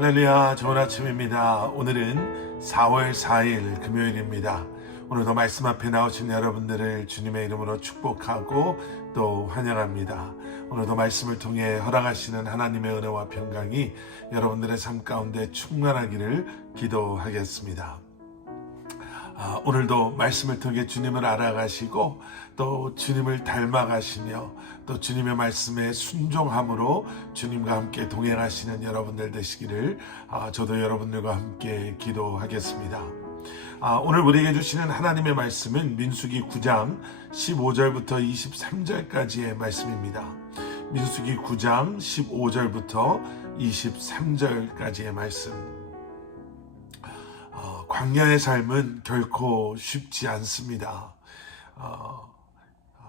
할렐루야, 좋은 아침입니다. 오늘은 4월 4일 금요일입니다. 오늘도 말씀 앞에 나오신 여러분들을 주님의 이름으로 축복하고 또 환영합니다. 오늘도 말씀을 통해 허락하시는 하나님의 은혜와 평강이 여러분들의 삶 가운데 충만하기를 기도하겠습니다. 오늘도 말씀을 통해 주님을 알아가시고 또 주님을 닮아가시며 또 주님의 말씀에 순종함으로 주님과 함께 동행하시는 여러분들 되시기를 저도 여러분들과 함께 기도하겠습니다. 오늘 우리에게 주시는 하나님의 말씀은 민수기 9장 15절부터 23절까지의 말씀입니다. 민수기 9장 15절부터 23절까지의 말씀. 광야의 삶은 결코 쉽지 않습니다.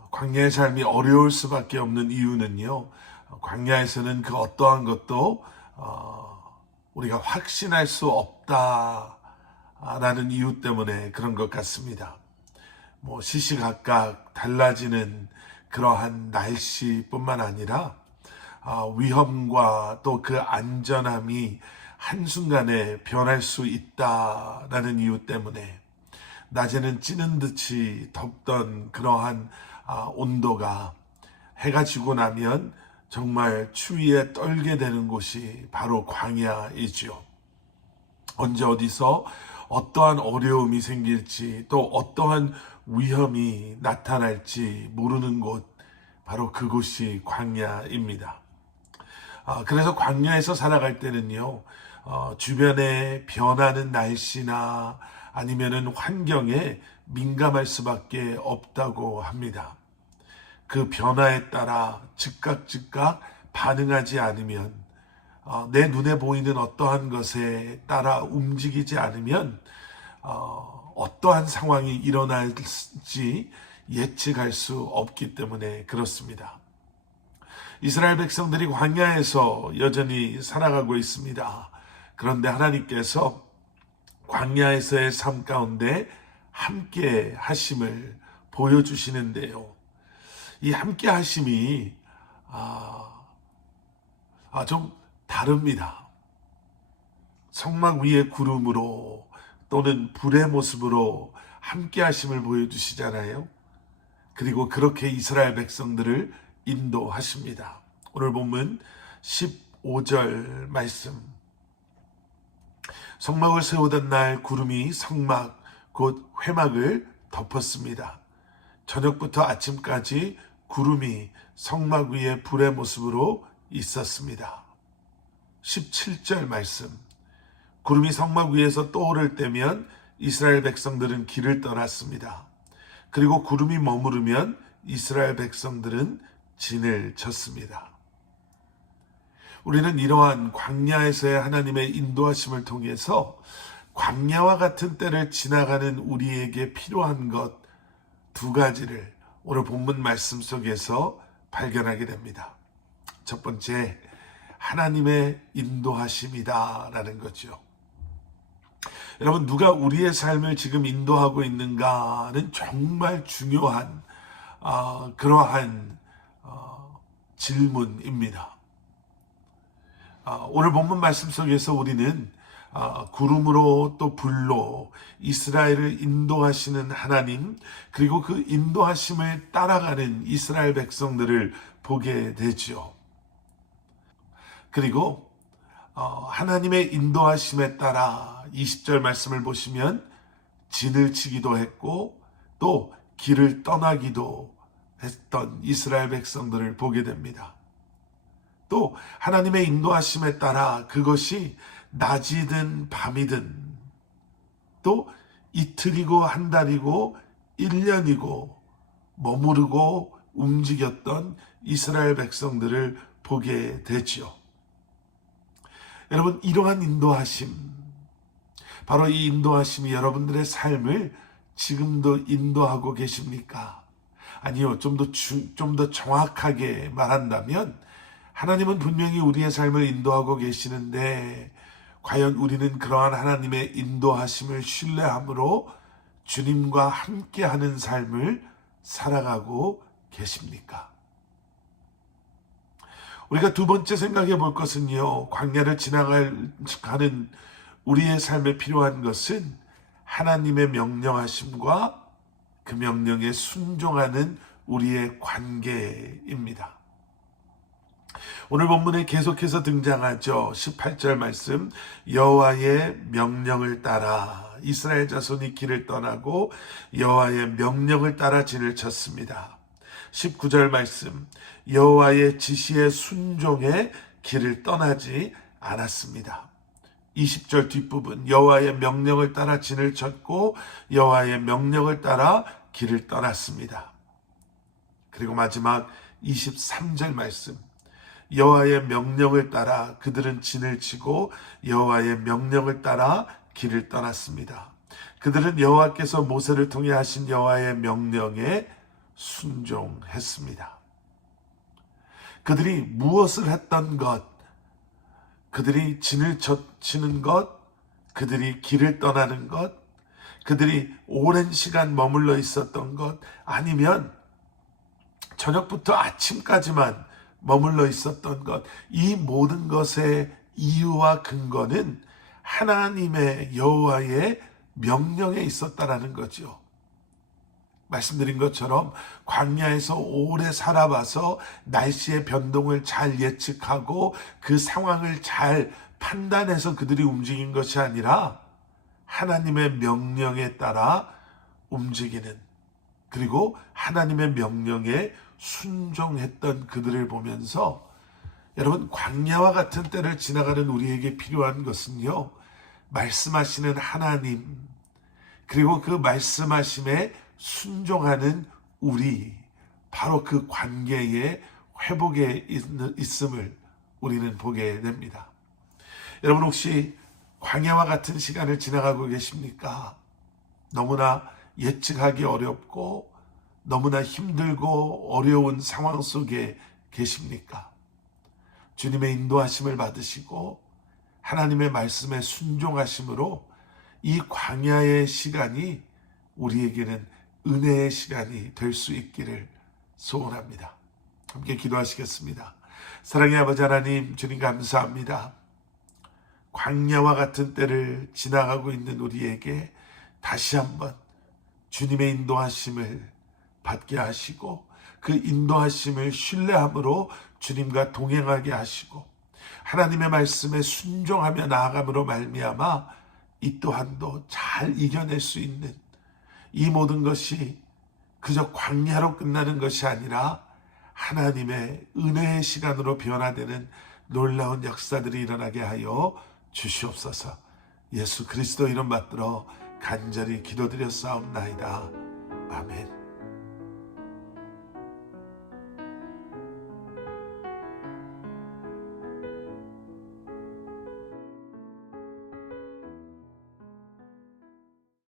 광야의 삶이 어려울 수밖에 없는 이유는요, 광야에서는 그 어떠한 것도 우리가 확신할 수 없다라는 이유 때문에 그런 것 같습니다. 시시각각 달라지는 그러한 날씨뿐만 아니라 위험과 또 그 안전함이 한순간에 변할 수 있다라는 이유 때문에 낮에는 찌는 듯이 덥던 그러한 온도가 해가 지고 나면 정말 추위에 떨게 되는 곳이 바로 광야이지요. 언제 어디서 어떠한 어려움이 생길지 또 어떠한 위험이 나타날지 모르는 곳, 바로 그곳이 광야입니다. 그래서 광야에서 살아갈 때는요, 주변에 변하는 날씨나 아니면은 환경에 민감할 수밖에 없다고 합니다. 그 변화에 따라 즉각 반응하지 않으면, 내 눈에 보이는 어떠한 것에 따라 움직이지 않으면 어떠한 상황이 일어날지 예측할 수 없기 때문에 그렇습니다. 이스라엘 백성들이 광야에서 여전히 살아가고 있습니다. 그런데 하나님께서 광야에서의 삶 가운데 함께 하심을 보여주시는데요. 이 함께 하심이 좀 다릅니다. 성막 위의 구름으로 또는 불의 모습으로 함께 하심을 보여주시잖아요. 그리고 그렇게 이스라엘 백성들을 인도하십니다. 오늘 본문 15절 말씀. 성막을 세우던 날 구름이 성막 곧 회막을 덮었습니다. 저녁부터 아침까지 구름이 성막 위에 불의 모습으로 있었습니다. 17절 말씀. 구름이 성막 위에서 떠오를 때면 이스라엘 백성들은 길을 떠났습니다. 그리고 구름이 머무르면 이스라엘 백성들은 진을 쳤습니다. 우리는 이러한 광야에서의 하나님의 인도하심을 통해서 광야와 같은 때를 지나가는 우리에게 필요한 것 두 가지를 오늘 본문 말씀 속에서 발견하게 됩니다. 첫 번째, 하나님의 인도하심이다라는 거죠. 여러분, 누가 우리의 삶을 지금 인도하고 있는가는 정말 중요한 그러한 질문입니다. 오늘 본문 말씀 속에서 우리는 구름으로 또 불로 이스라엘을 인도하시는 하나님, 그리고 그 인도하심을 따라가는 이스라엘 백성들을 보게 되죠. 그리고 하나님의 인도하심에 따라 20절 말씀을 보시면 진을 치기도 했고 또 길을 떠나기도 했던 이스라엘 백성들을 보게 됩니다. 또 하나님의 인도하심에 따라 그것이 낮이든 밤이든 또 이틀이고 한 달이고 1년이고 머무르고 움직였던 이스라엘 백성들을 보게 되죠. 여러분, 이러한 인도하심, 바로 이 인도하심이 여러분들의 삶을 지금도 인도하고 계십니까? 아니요, 좀 더 정확하게 말한다면 하나님은 분명히 우리의 삶을 인도하고 계시는데 과연 우리는 그러한 하나님의 인도하심을 신뢰함으로 주님과 함께하는 삶을 살아가고 계십니까? 우리가 두 번째 생각해 볼 것은요, 광야를 지나가는 우리의 삶에 필요한 것은 하나님의 명령하심과 그 명령에 순종하는 우리의 관계입니다. 오늘 본문에 계속해서 등장하죠. 18절 말씀, 여호와의 명령을 따라 이스라엘 자손이 길을 떠나고 여호와의 명령을 따라 진을 쳤습니다. 19절 말씀, 여호와의 지시에 순종해 길을 떠나지 않았습니다. 20절 뒷부분, 여호와의 명령을 따라 진을 쳤고 여호와의 명령을 따라 길을 떠났습니다. 그리고 마지막 23절 말씀, 여호와의 명령을 따라 그들은 진을 치고 여호와의 명령을 따라 길을 떠났습니다. 그들은 여호와께서 모세를 통해 하신 여호와의 명령에 순종했습니다. 그들이 무엇을 했던 것, 그들이 진을 치는 것, 그들이 길을 떠나는 것, 그들이 오랜 시간 머물러 있었던 것, 아니면 저녁부터 아침까지만 머물러 있었던 것, 이 모든 것의 이유와 근거는 하나님의 여호와의 명령에 있었다라는 거죠. 말씀드린 것처럼 광야에서 오래 살아봐서 날씨의 변동을 잘 예측하고 그 상황을 잘 판단해서 그들이 움직인 것이 아니라 하나님의 명령에 따라 움직이는, 그리고 하나님의 명령에 순종했던 그들을 보면서, 여러분, 광야와 같은 때를 지나가는 우리에게 필요한 것은요, 말씀하시는 하나님, 그리고 그 말씀하심에 순종하는 우리, 바로 그 관계의 회복에 있음을 우리는 보게 됩니다. 여러분, 혹시 광야와 같은 시간을 지나가고 계십니까? 너무나 예측하기 어렵고 너무나 힘들고 어려운 상황 속에 계십니까? 주님의 인도하심을 받으시고 하나님의 말씀에 순종하심으로 이 광야의 시간이 우리에게는 은혜의 시간이 될 수 있기를 소원합니다. 함께 기도하시겠습니다. 사랑의 아버지 하나님, 주님 감사합니다. 광야와 같은 때를 지나가고 있는 우리에게 다시 한번 주님의 인도하심을 받게 하시고 그 인도하심을 신뢰함으로 주님과 동행하게 하시고 하나님의 말씀에 순종하며 나아감으로 말미암아 이 또한도 잘 이겨낼 수 있는, 이 모든 것이 그저 광야로 끝나는 것이 아니라 하나님의 은혜의 시간으로 변화되는 놀라운 역사들이 일어나게 하여 주시옵소서. 예수 그리스도 이름 받들어 간절히 기도드렸사옵나이다. 아멘.